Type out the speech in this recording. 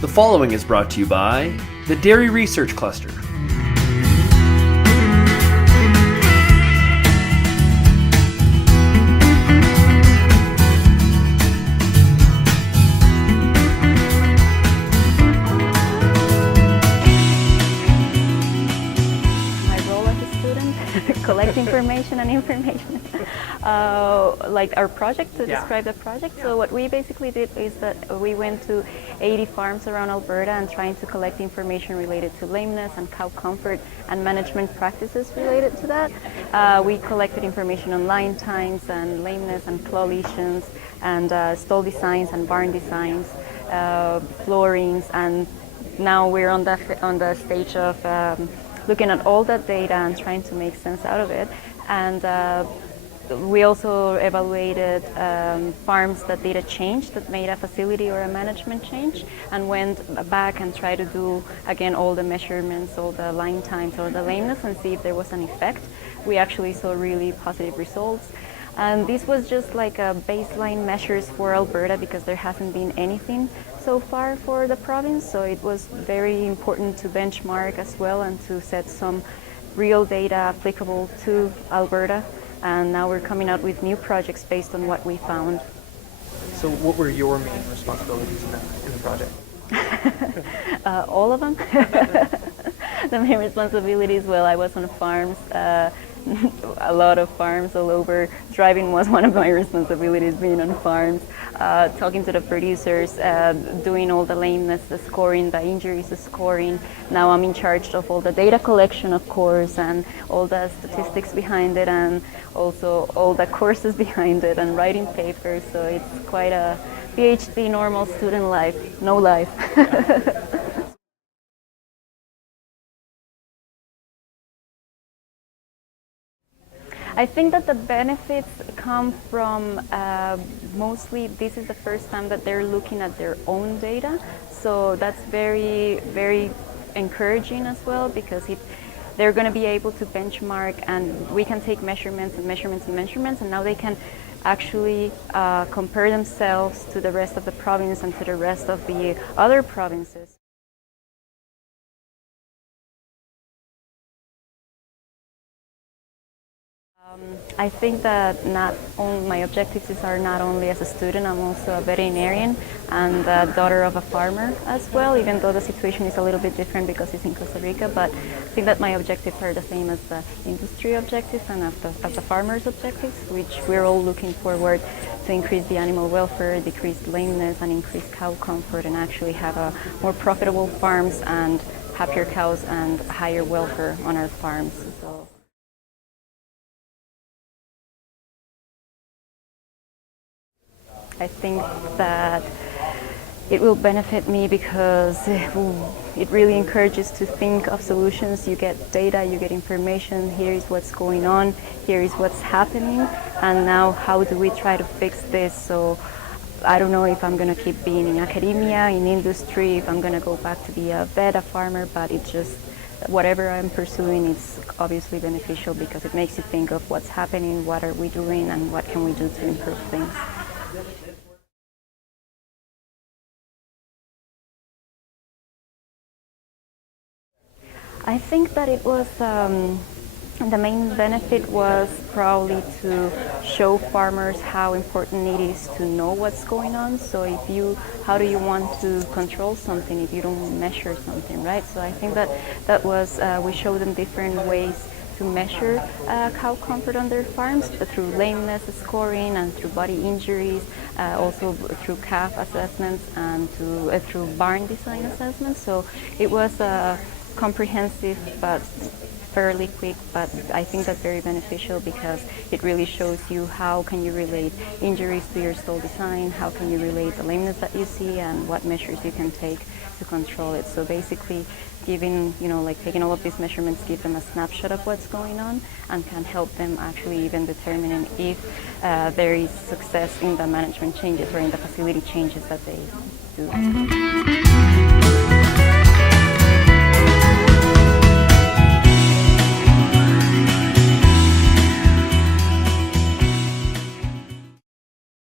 The following is brought to you by the Dairy Research Cluster. Collect information and information, like our project, to describe the project. So what we basically did is that we went to 80 farms around Alberta and trying to collect information related to lameness and cow comfort and management practices related to that. We collected information on line times and lameness and claw lesions and stall designs and barn designs, floorings, and now we're on the stage of looking at all that data and trying to make sense out of it. And we also evaluated farms that did a change, that made a facility or a management change, and went back and tried to do again all the measurements, all the line times or the lameness, and see if there was an effect. We actually saw really positive results. And this was just like a baseline measures for Alberta because there hasn't been anything so far for the province. So it was very important to benchmark as well and to set some real data applicable to Alberta. And now we're coming out with new projects based on what we found. So what were your main responsibilities in the project? All of them. The main responsibilities, well, I was on farms, a lot of farms all over. Driving was one of my responsibilities, being on farms, talking to the producers, doing all the lameness, the scoring, the injuries, the scoring. Now I'm in charge of all the data collection, of course, and all the statistics behind it, and also all the courses behind it, and writing papers. So it's quite a PhD normal student life, no life. I think that the benefits come from mostly this is the first time that they're looking at their own data. So that's very, very encouraging as well, because they're going to be able to benchmark, and we can take measurements and measurements and measurements, and now they can actually compare themselves to the rest of the province and to the rest of the other provinces. I think that not only my objectives are not only as a student, I'm also a veterinarian and the daughter of a farmer as well, even though the situation is a little bit different because it's in Costa Rica. But I think that my objectives are the same as the industry objectives and as the farmers' objectives, which we're all looking forward to increase the animal welfare, decrease lameness, and increase cow comfort, and actually have a more profitable farms and happier cows and higher welfare on our farms. So. I think that it will benefit me because it really encourages to think of solutions. You get data, you get information, here is what's going on, here is what's happening, and now how do we try to fix this? So I don't know if I'm going to keep being in academia, in industry, if I'm going to go back to be a vet, a farmer, but it's just whatever I'm pursuing, it's obviously beneficial because it makes you think of what's happening, what are we doing, and what can we do to improve things. I think that it was, the main benefit was probably to show farmers how important it is to know what's going on. So how do you want to control something if you don't measure something, right? So I think that was, we showed them different ways to measure cow comfort on their farms, but through lameness scoring and through body injuries, also through calf assessments and through barn design assessments. So it was comprehensive but fairly quick, but I think that's very beneficial because it really shows you how can you relate injuries to your stall design, how can you relate the lameness that you see, and what measures you can take to control it. So basically giving, like taking all of these measurements, give them a snapshot of what's going on and can help them actually even determining if there is success in the management changes or in the facility changes that they do.